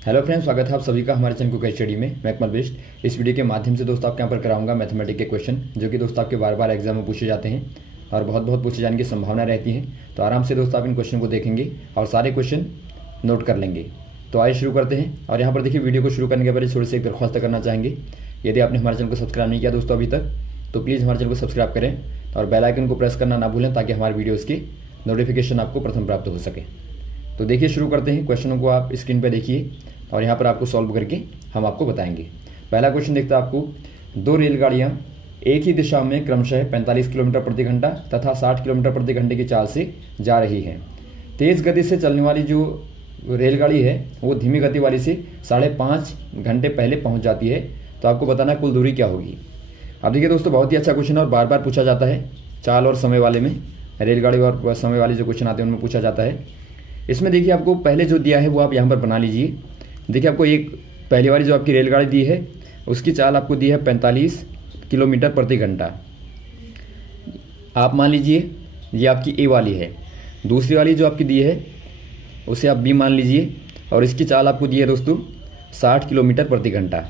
Hello friends, स्वागत है आप सभी का हमारे चैनल कुक स्टडी में। मैं अकमल बिष्ट। इस वीडियो के माध्यम से दोस्तों आपके यहाँ पर कराऊंगा मैथमेटिक्स के क्वेश्चन, जो कि दोस्तों आपके बार बार एग्जाम में पूछे जाते हैं और बहुत पूछे जाने की संभावना रहती है। तो आराम से दोस्तों आप इन क्वेश्चन को देखेंगे और सारे क्वेश्चन नोट कर लेंगे। तो आइए शुरू करते हैं। और यहाँ पर देखिए, वीडियो को शुरू करने के पहले थोड़ी सी एक दरख्वास्त करना चाहेंगे। यदि आपने हमारे चैनल को सब्सक्राइब नहीं किया दोस्तों अभी तक, तो प्लीज़ हमारे चैनल को सब्सक्राइब करें और बेल आइकन को प्रेस करना ना भूलें, ताकि हमारे वीडियोज़ की नोटिफिकेशन आपको प्रथम प्राप्त हो सके। तो देखिए, शुरू करते हैं। क्वेश्चनों को आप स्क्रीन पर देखिए और यहाँ पर आपको सॉल्व करके हम आपको बताएंगे। पहला क्वेश्चन देखता है आपको, दो रेलगाड़ियाँ एक ही दिशा में क्रमशः 45 किलोमीटर प्रति घंटा तथा 60 किलोमीटर प्रति घंटे की चाल से जा रही हैं। तेज़ गति से चलने वाली जो रेलगाड़ी है वो धीमी गति वाली से 5.5 घंटे पहले पहुँच जाती है। तो आपको बताना कुल दूरी क्या होगी। अब देखिए दोस्तों, बहुत ही अच्छा क्वेश्चन है और बार बार पूछा जाता है। चाल और समय वाले में, रेलगाड़ी और समय वाले जो क्वेश्चन आते हैं उनमें पूछा जाता है। इसमें देखिए, आपको पहले जो दिया है वो आप यहाँ पर बना लीजिए। देखिए, आपको एक पहली वाली जो आपकी रेलगाड़ी दी है उसकी चाल आपको दी है 45 किलोमीटर प्रति घंटा। आप मान लीजिए ये आपकी ए वाली है। दूसरी वाली जो आपकी दी है उसे आप बी मान लीजिए और इसकी चाल आपको दी है दोस्तों 60 किलोमीटर प्रति घंटा।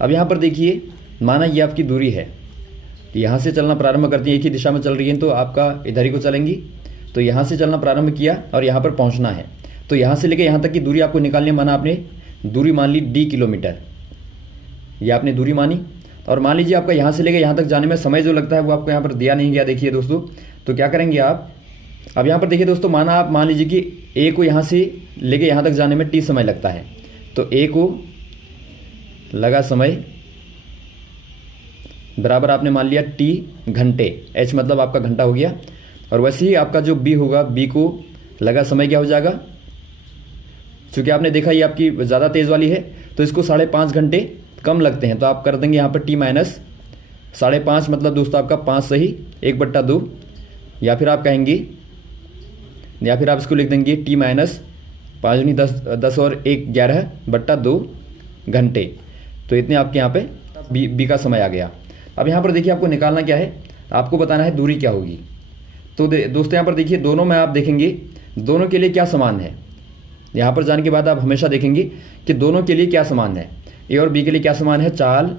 अब यहाँ पर देखिए, माना ये आपकी दूरी है, यहाँ से चलना प्रारंभ करती है, एक ही दिशा में चल रही है तो आपका इधर ही को चलेंगी। तो यहाँ से चलना प्रारंभ किया और यहाँ पर पहुँचना है, तो यहाँ से लेकर यहाँ तक की दूरी आपको निकालनी। माना आपने दूरी मान ली d किलोमीटर, ये आपने दूरी मानी। और मान लीजिए आपका यहाँ से लेकर यहाँ तक जाने में समय जो लगता है वो आपको यहाँ पर दिया नहीं गया। देखिए दोस्तों, तो क्या करेंगे आप, अब यहाँ पर देखिए दोस्तों, माना आप मान लीजिए कि ए को यहाँ से लेकर यहाँ तक जाने में t समय लगता है, तो ए को लगा समय बराबर आपने मान लिया t घंटे, h मतलब आपका घंटा हो गया। और वैसे ही आपका जो b होगा, b को लगा समय क्या हो जाएगा, चूँकि आपने देखा ये आपकी ज़्यादा तेज़ वाली है तो इसको 5.5 घंटे कम लगते हैं। तो आप कर देंगे यहाँ पर t माइनस 5.5, मतलब दोस्तों आपका 5 सही 1/2, या फिर आप कहेंगे, या फिर आप इसको लिख देंगे t माइनस 5 दूनी 10 और 1 11/2 घंटे। तो इतने आपके यहाँ पे बी का समय आ गया। अब यहाँ पर देखिए, आपको निकालना क्या है, आपको बताना है दूरी क्या होगी। तो दोस्तों यहाँ पर देखिए, दोनों में आप देखेंगे दोनों के लिए क्या समान है। यहाँ पर जाने के बाद आप हमेशा देखेंगे कि दोनों के लिए क्या समान है। ए और बी के लिए क्या समान है, चाल,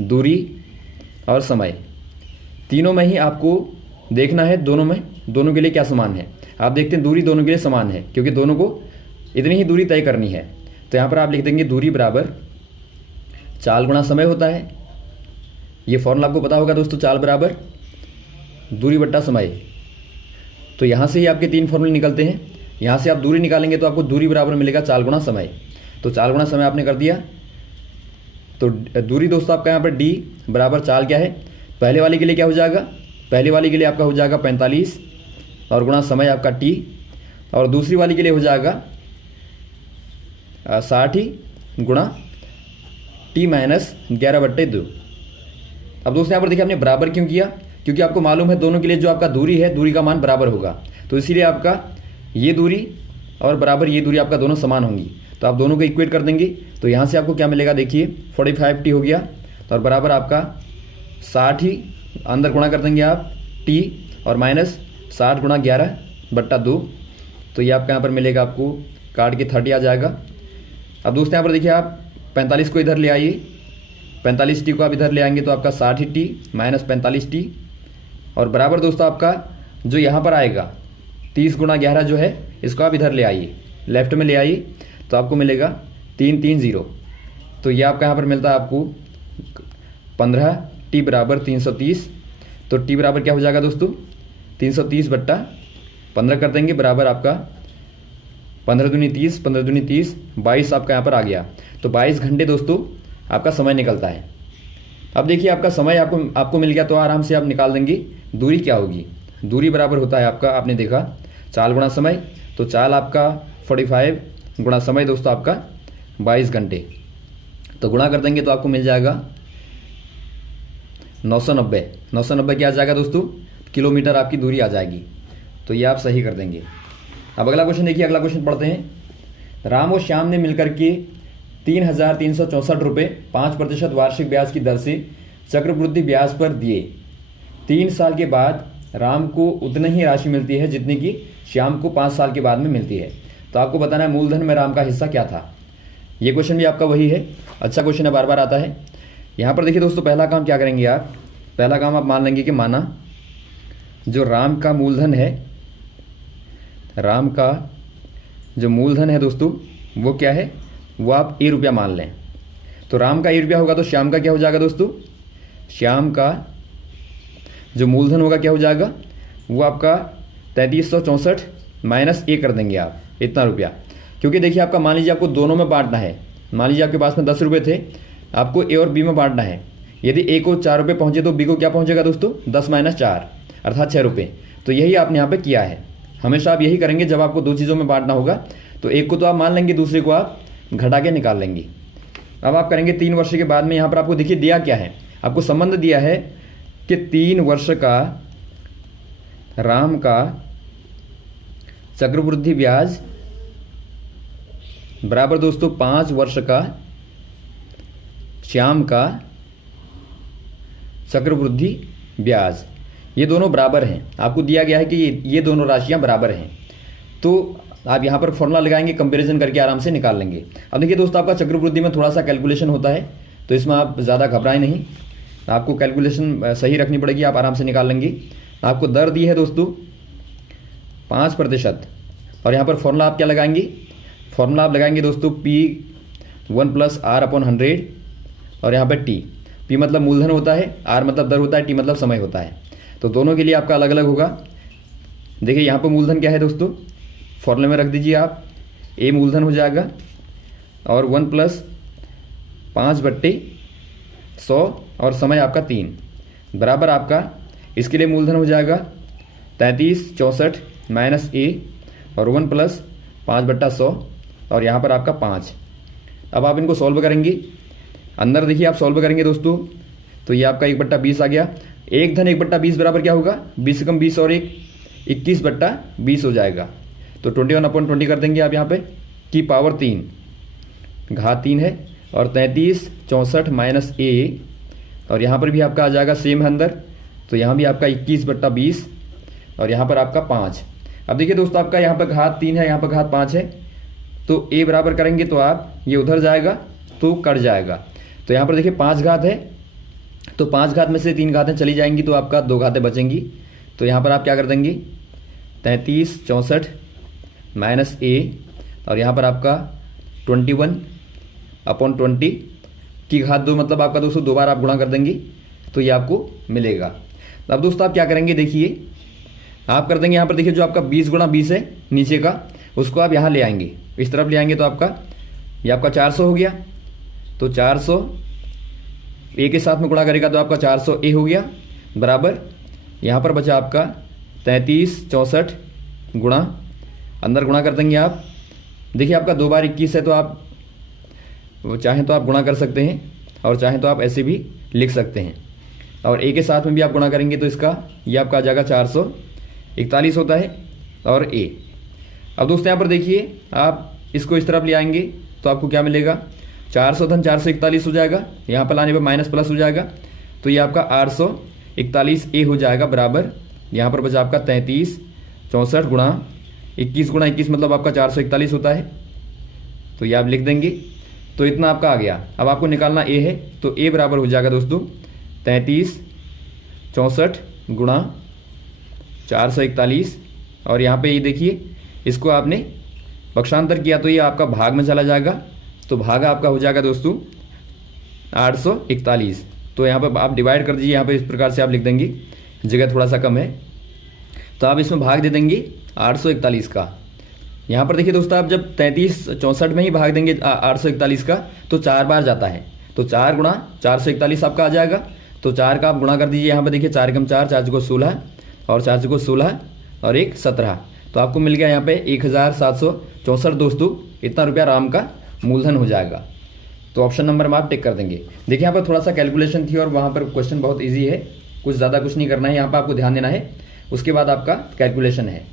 दूरी और समय। तीनों में ही आपको देखना है दोनों के लिए क्या समान है। आप देखते हैं दूरी दोनों के लिए समान है, क्योंकि दोनों को इतनी ही दूरी तय करनी है। तो यहाँ पर आप लिख देंगे दूरी बराबर चाल गुणा समय होता है। ये फॉर्मूला आपको पता होगा दोस्तों, चाल बराबर दूरी बट्टा समय। तो यहाँ से ही आपके 3 फॉर्मूले निकलते हैं। यहाँ से आप दूरी निकालेंगे तो आपको दूरी बराबर मिलेगा चाल गुणा समय। तो चाल गुणा समय आपने कर दिया, तो दूरी दोस्तों आपका यहाँ पर d बराबर चाल क्या है, पहले वाले के लिए क्या हो जाएगा, पहले वाले के लिए आपका हो जाएगा 45 और गुणा समय आपका t, और दूसरी वाली के लिए हो जाएगा 60 गुणा t माइनस 11/2। अब दोस्तों यहाँ पर देखिए, आपने बराबर क्यों किया, क्योंकि आपको मालूम है दोनों के लिए जो आपका दूरी है, दूरी का मान बराबर होगा। तो इसीलिए आपका ये दूरी और बराबर ये दूरी आपका दोनों समान होंगी। तो आप दोनों को इक्वेट कर देंगे। तो यहाँ से आपको क्या मिलेगा, देखिए 45t हो गया, और बराबर आपका 60 ही अंदर गुणा कर देंगे आप t, और माइनस 60 गुणा 11/2। तो ये आपका यहाँ पर मिलेगा, आपको काट के 30 आ जाएगा। अब दोस्तों यहाँ पर देखिए, आप 45 को इधर ले आइए, 45t को आप इधर ले आएंगे तो आपका 60t माइनस 45t, और बराबर दोस्तों आपका जो यहाँ पर आएगा 30 गुणा 11 जो है, इसको आप इधर ले आइए, लेफ्ट में ले आइए, तो आपको मिलेगा 330। तो ये आपका यहाँ पर मिलता है आपको 15t बराबर 330। तो t बराबर क्या हो जाएगा दोस्तों, 330/15 कर देंगे, बराबर आपका 15 दूनी 30, 15 दूनी 30, 22 आपका यहाँ पर आ गया। तो 22 घंटे दोस्तों आपका समय निकलता है। अब देखिए, आपका समय आपको मिल गया, तो आराम से आप निकाल देंगे दूरी क्या होगी। दूरी बराबर होता है आपका, आपने देखा, चाल गुणा समय। तो चाल आपका 45 गुणा समय दोस्तों आपका 22 घंटे। तो गुणा कर देंगे तो आपको मिल जाएगा 990। 990 क्या आ जाएगा दोस्तों, किलोमीटर आपकी दूरी आ जाएगी। तो ये आप सही कर देंगे। अब अगला क्वेश्चन देखिए, अगला क्वेश्चन पढ़ते हैं। राम और श्याम ने मिलकर के 3,364 रुपये 5% वार्षिक ब्याज की दर से चक्रवृद्धि ब्याज पर दिए। 3 साल के बाद राम को उतनी ही राशि मिलती है जितनी कि श्याम को 5 साल के बाद में मिलती है। तो आपको बताना है मूलधन में राम का हिस्सा क्या था। ये क्वेश्चन भी आपका वही है, अच्छा क्वेश्चन है, बार बार आता है। यहाँ पर देखिए दोस्तों, पहला काम क्या करेंगे आप, पहला काम आप मान लेंगे कि माना जो राम का मूलधन है, राम का जो मूलधन है दोस्तों वो क्या है, वो आप ए रुपया मान लें। तो राम का ए रुपया होगा तो श्याम का क्या हो जाएगा दोस्तों, श्याम का जो मूलधन होगा क्या हो जाएगा, वो आपका 3364 माइनस ए कर देंगे आप, इतना रुपया। क्योंकि देखिए आपका मान लीजिए आपको दोनों में बांटना है, मान लीजिए आपके पास में 10 रुपये थे, आपको ए और बी में बांटना है। यदि ए को 4 रुपये पहुंचे तो बी को क्या पहुंचेगा दोस्तों, 10 माइनस 4 अर्थात 6 रुपये। तो यही आपने यहाँ पे किया है। हमेशा आप यही करेंगे जब आपको दो चीज़ों में बांटना होगा, तो एक को तो आप मान लेंगे, दूसरे को आप घटा के निकाल लेंगे। अब आप करेंगे 3 वर्ष के बाद में। यहाँ पर आपको देखिए दिया क्या है, आपको संबंध दिया है कि 3 वर्ष का राम का चक्रवृद्धि ब्याज बराबर दोस्तों 5 वर्ष का श्याम का चक्रवृद्धि ब्याज, ये दोनों बराबर हैं। आपको दिया गया है कि ये दोनों राशियां बराबर हैं, तो आप यहाँ पर फॉर्मूला लगाएंगे, कंपैरिजन करके आराम से निकाल लेंगे। अब देखिए दोस्तों, आपका चक्रवृद्धि में थोड़ा सा कैलकुलेशन होता है, तो इसमें आप ज़्यादा घबराएं नहीं, आपको कैलकुलेशन सही रखनी पड़ेगी, आप आराम से निकाल लेंगे। आपको दर दी है दोस्तों 5%, और यहाँ पर फॉर्मूला आप क्या लगाएंगे, फॉर्मूला आप लगाएंगे दोस्तों P1 + R/100, और यहाँ पर P मतलब मूलधन होता है, R मतलब दर होता है, T मतलब समय होता है। तो दोनों के लिए आपका अलग अलग होगा। देखिए यहाँ पर मूलधन क्या है दोस्तों, फॉर्मूले में रख दीजिए आप, A मूलधन हो जाएगा, और 1 + 5/100 और समय आपका 3 बराबर आपका, इसके लिए मूलधन हो जाएगा 3364 माइनस A और 1 + 5/100 और यहाँ पर आपका 5। अब आप इनको सॉल्व करेंगे, अंदर देखिए आप सॉल्व करेंगे दोस्तों, तो ये आपका 1/20 आ गया। 1 धन 1/20 बराबर क्या होगा, 20 कम 20 और 1 21/20 हो जाएगा। तो 21/20 कर देंगे आप यहाँ पे, की पावर 3 घात 3 है, और 3364 माइनस A, और यहाँ पर भी आपका आ जाएगा सेम है अंदर, तो यहाँ भी आपका 21/20 और यहाँ पर आपका 5। अब देखिए दोस्तों, आपका यहाँ पर घात 3 है, यहाँ पर घात 5 है, तो A बराबर करेंगे तो आप ये उधर जाएगा तो कट जाएगा। तो यहाँ पर देखिए 5 घात है, तो 5 घात में से 3 घातें चली जाएंगी, तो आपका 2 घातें बचेंगी। तो यहाँ पर आप क्या कर देंगे, 3364 माइनस A, और यहाँ पर आपका 21/20 की घात 2, मतलब आपका दोस्तों 2 बार आप गुणा कर देंगे तो ये आपको मिलेगा। अब दोस्तों आप क्या करेंगे, देखिए आप कर देंगे यहाँ पर, देखिए जो आपका 20 × 20 है नीचे का, उसको आप यहाँ ले आएंगे, इस तरफ ले आएंगे, तो आपका ये आपका 400 हो गया। तो 400 A के साथ में गुणा करेगा तो आपका 400 A हो गया, बराबर यहाँ पर बचा आपका 3364 गुणा, अंदर गुणा कर देंगे आप। देखिए आपका 2 बार 21 है, तो आप चाहें तो आप गुणा कर सकते हैं, और चाहें तो आप ऐसे भी लिख सकते हैं, और A के साथ में भी आप गुणा करेंगे तो इसका ये आपका आ जाएगा 441 होता है, और A। अब दोस्तों यहाँ पर देखिए आप इसको इस तरफ ले आएंगे तो आपको क्या मिलेगा, 400 धन 441 हो जाएगा, यहाँ पर लाने पर माइनस प्लस हो जाएगा, तो ये आपका 841 A हो जाएगा, बराबर यहाँ पर बचा आपका 3364 गुणा 21 × 21 मतलब आपका 441 होता है, तो ये आप लिख देंगे। तो इतना आपका आ गया। अब आपको निकालना A है, तो A बराबर हो जाएगा दोस्तों 3364 गुणा 441, और यहाँ पे ये देखिए इसको आपने पक्षांतर किया तो ये आपका भाग में चला जाएगा, तो भाग आपका हो जाएगा दोस्तों 841। तो यहाँ पे आप डिवाइड कर दीजिए, यहाँ पे इस प्रकार से आप लिख देंगे, जगह थोड़ा सा कम है, तो आप इसमें भाग दे देंगे 841 का। यहाँ पर देखिए दोस्तों, आप जब 3364 में ही भाग देंगे 841 का, तो 4 बार जाता है, तो 4 गुणा 441 आपका आ जाएगा। तो 4 का आप गुणा कर दीजिए, यहाँ पर देखिए 4 × 4 4 को 16, और 4 को 16 और 1 17, तो आपको मिल गया यहाँ पे 1764 दोस्तों, इतना रुपया राम का मूलधन हो जाएगा। तो ऑप्शन नंबर में आप टिक कर देंगे। देखिए यहाँ पर थोड़ा सा कैलकुलेशन थी, और वहाँ पर क्वेश्चन बहुत ईजी है, कुछ ज़्यादा कुछ नहीं करना है, यहाँ पर आपको ध्यान देना है, उसके बाद आपका कैलकुलेशन है।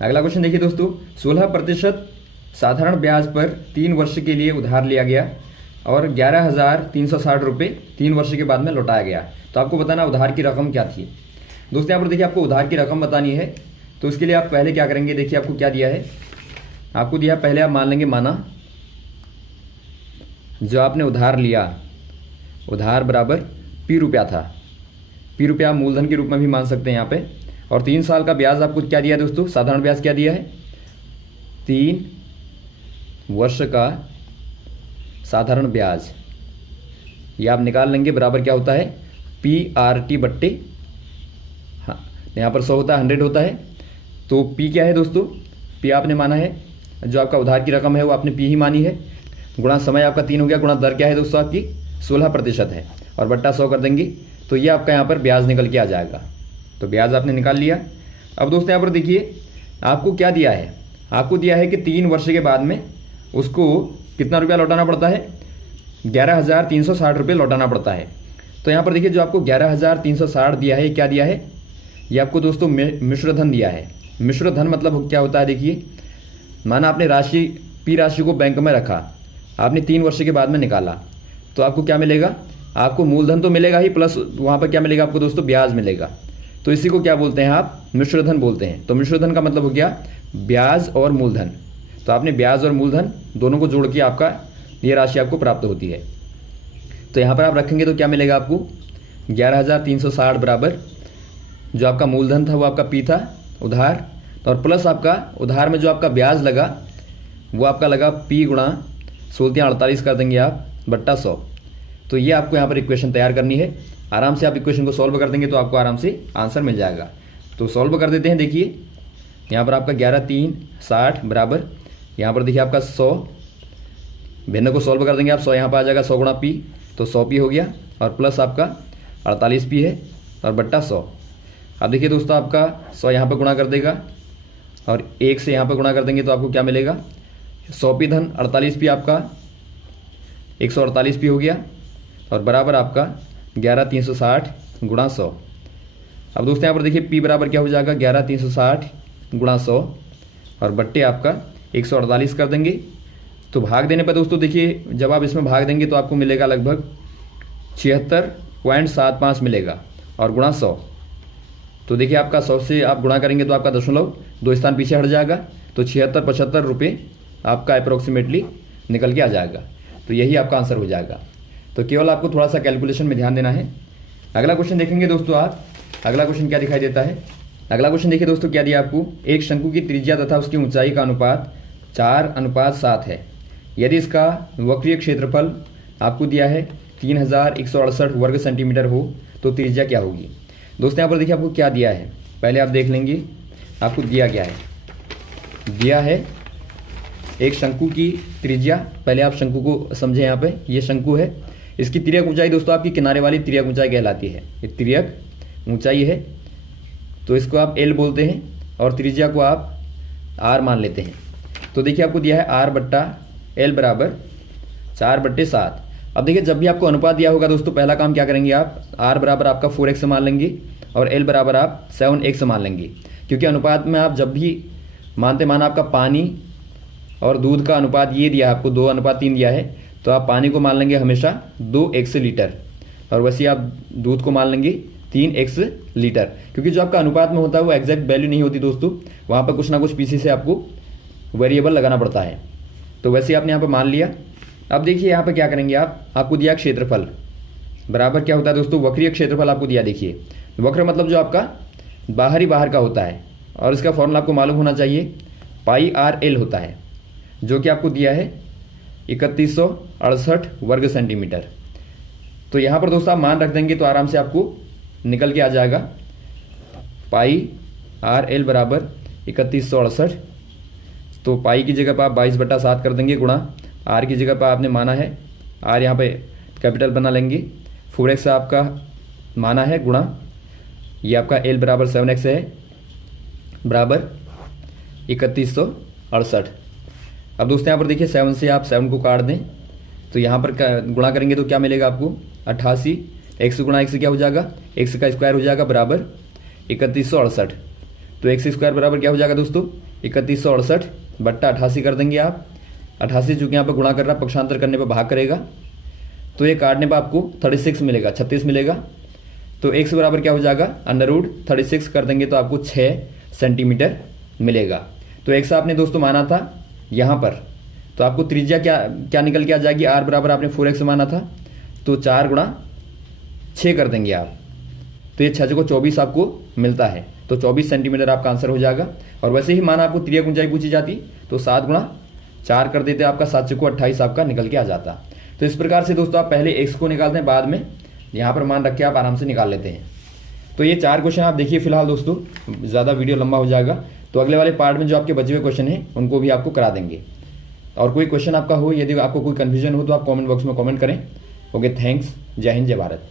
अगला क्वेश्चन देखिए दोस्तों, 16% साधारण ब्याज पर 3 वर्ष के लिए उधार लिया गया और 11,360 रुपये 3 वर्ष के बाद में लौटाया गया। तो आपको बताना उधार की रकम क्या थी। दोस्तों यहाँ पर देखिए आपको उधार की रकम बतानी है, तो उसके लिए आप पहले क्या करेंगे, देखिए आपको क्या दिया है, आपको दिया, पहले आप मान लेंगे माना जो आपने उधार लिया, उधार बराबर पी रुपया था, पी रुपया मूलधन के रूप में भी मान सकते हैं यहाँ पे। और 3 साल का ब्याज आपको क्या दिया है दोस्तों, साधारण ब्याज क्या दिया है, 3 वर्ष का साधारण ब्याज, ये आप निकाल लेंगे, बराबर क्या होता है, पी आर टी बट्टे, हाँ यहाँ पर 100 होता है, 100 होता है, तो पी क्या है दोस्तों, पी आपने माना है, जो आपका उधार की रकम है वो आपने पी ही मानी है, गुणा समय आपका 3 हो गया, गुणा दर क्या है दोस्तों आपकी 16% है, और बट्टा 100 कर देंगे, तो ये आपका यहाँ पर ब्याज निकल के आ जाएगा। तो ब्याज आपने निकाल लिया। अब दोस्तों यहाँ पर देखिए आपको क्या दिया है, आपको दिया है कि 3 वर्ष के बाद में उसको कितना रुपया लौटाना पड़ता है, 11,360 रुपये लौटाना पड़ता है। तो यहाँ पर देखिए जो आपको 11,360 दिया है, क्या दिया है, ये आपको दोस्तों मिश्र धन दिया है। मिश्र धन मतलब क्या होता है, देखिए माना आपने राशि पी राशि को बैंक में रखा, आपने 3 वर्ष के बाद में निकाला, तो आपको क्या मिलेगा, आपको मूलधन तो मिलेगा ही, प्लस वहाँ पर क्या मिलेगा आपको दोस्तों, ब्याज मिलेगा। तो इसी को क्या बोलते हैं आप, मिश्र धन बोलते हैं। तो मिश्र धन का मतलब हो गया ब्याज और मूलधन, तो आपने ब्याज और मूलधन दोनों को जोड़ के आपका ये राशि आपको प्राप्त होती है। तो यहाँ पर आप रखेंगे तो क्या मिलेगा आपको, 11,360 बराबर जो आपका मूलधन था वो आपका पी था उधार, और प्लस आपका उधार में जो आपका ब्याज लगा वो आपका लगा पी गुणा 16 कर देंगे आप बट्टा 100। तो ये आपको यहाँ पर इक्वेशन तैयार करनी है। आराम से आप इक्वेशन को सॉल्व कर देंगे तो आपको आराम से आंसर मिल जाएगा। तो सॉल्व कर देते हैं। देखिए यहाँ पर आपका 11,360 बराबर, यहाँ पर देखिए आपका 100, भिन्न को सॉल्व कर देंगे आप, 100 यहाँ पर आ जाएगा 100 गुणा पी, तो 100 पी हो गया, और प्लस आपका 48 पी है, और बट्टा 100। अब देखिए दोस्तों आपका 100 यहाँ पर गुणा कर देगा, और 1 से यहाँ पर गुणा कर देंगे तो आपको क्या मिलेगा, 100 पी धन 48 पी आपका 148 पी हो गया, और बराबर आपका 11,360 गुणा 100। अब दोस्तों यहाँ पर देखिए पी बराबर क्या हो जाएगा, 11,360 गुणा 100, और बट्टे आपका 148 कर देंगे। तो भाग देने पर दोस्तों देखिए जब आप इसमें भाग देंगे तो आपको मिलेगा लगभग 76.75 मिलेगा, और गुणा 100। तो देखिए आपका 100 से आप गुणा करेंगे तो आपका 2 स्थान पीछे हट जाएगा, तो 76-75 रुपये आपका अप्रोक्सीमेटली निकल के आ जाएगा। तो यही आपका आंसर हो जाएगा। तो केवल आपको थोड़ा सा कैलकुलेशन में ध्यान देना है। अगला क्वेश्चन देखेंगे दोस्तों आप, अगला क्वेश्चन क्या दिखाई देता है। अगला क्वेश्चन देखिए दोस्तों क्या दिया आपको, एक शंकु की त्रिज्या तथा उसकी ऊंचाई का अनुपात 4:7 है। यदि इसका वक्रीय क्षेत्रफल आपको दिया है 3,168 वर्ग सेंटीमीटर हो तो त्रिज्या क्या होगी। दोस्तों यहाँ पर देखिए आपको क्या दिया है, पहले आप देख लेंगे आपको दिया क्या है। दिया है एक शंकु की त्रिज्या, पहले आप शंकु को समझें। यहाँ पे ये शंकु है, इसकी तिर्यक ऊंचाई दोस्तों आपकी किनारे वाली तिर्यक ऊंचाई कहलाती है। ये तिर्यक ऊंचाई है, तो इसको आप एल बोलते हैं, और त्रिज्या को आप आर मान लेते हैं। तो देखिए आपको दिया है आर बट्टा एल बराबर 4/7। अब देखिए जब भी आपको अनुपात दिया होगा दोस्तों, पहला काम क्या करेंगे आप, आर बराबर आपका 4x मान लेंगे, और एल बराबर आप 7x मान लेंगे। क्योंकि अनुपात में आप जब भी मानते माना आपका पानी और दूध का अनुपात ये दिया आपको 2:3 दिया है, तो आप पानी को मान लेंगे हमेशा 2x लीटर, और वैसे आप दूध को मान लेंगे 3x लीटर। क्योंकि जो आपका अनुपात में होता है वो एग्जैक्ट वैल्यू नहीं होती दोस्तों, वहाँ पर कुछ ना कुछ पीछे से आपको वेरिएबल लगाना पड़ता है। तो वैसे आपने यहाँ पर मान लिया। अब देखिए यहाँ पर क्या करेंगे आप, आपको दिया क्षेत्रफल बराबर क्या होता है दोस्तों, वक्रीय क्षेत्रफल आपको दिया। देखिए वक्र मतलब जो आपका बाहर का होता है, और इसका फॉर्मूला आपको मालूम होना चाहिए, πr/l होता है, जो कि आपको दिया है 3168 वर्ग सेंटीमीटर। तो यहाँ पर दोस्तों आप मान रख देंगे तो आराम से आपको निकल के आ जाएगा, πr/l बराबर 3168। तो पाई की जगह पर आप 22/7 कर देंगे, गुणा आर की जगह पर आपने माना है, आर यहाँ पे कैपिटल बना लेंगे, 4x आपका माना है, गुणा ये आपका एल बराबर 7x है, बराबर 3168। अब दोस्तों यहाँ पर देखिए 7 से आप 7 को काट दें, तो यहाँ पर गुणा करेंगे तो क्या मिलेगा आपको, 88। x गुणा x क्या हो जाएगा, x का स्क्वायर हो जाएगा, बराबर 3168। तो x स्क्वायर बराबर क्या हो जाएगा दोस्तों, 3168 बट्टा 88 कर देंगे आप। 88 चूँकि यहाँ पर गुणा कर रहा है, पक्षांतर करने पर भाग करेगा, तो ये काटने पर आपको 36 मिलेगा, 36 मिलेगा। तो x बराबर क्या हो जाएगा, √36 कर देंगे तो आपको 6 सेंटीमीटर मिलेगा। तो x आपने दोस्तों माना था यहाँ पर, तो आपको त्रिज्या क्या क्या निकल के आ जाएगी, r बराबर आपने 4x माना था तो 4 गुणा 6 कर देंगे आप, तो ये 6 को 24 आपको मिलता है, तो 24 सेंटीमीटर आपका आंसर हो जाएगा। और वैसे ही माना आपको त्रिज्या ऊंचाई पूछी जाती तो 7 गुणा 4 कर देते, आपका 7 को 28 आपका निकल के आ जाता। तो इस प्रकार से दोस्तों आप पहले x को निकालते हैं, बाद में यहाँ पर मान रख के आप आराम से निकाल लेते हैं। तो ये 4 क्वेश्चन आप देखिए फिलहाल दोस्तों, ज़्यादा वीडियो लंबा हो जाएगा, तो अगले वाले पार्ट में जो आपके बचे हुए क्वेश्चन हैं उनको भी आपको करा देंगे। और कोई क्वेश्चन आपका हो, यदि आपको कोई कन्फ्यूजन हो तो आप कमेंट बॉक्स में कमेंट करें। ओके, थैंक्स, जय हिंद, जय भारत।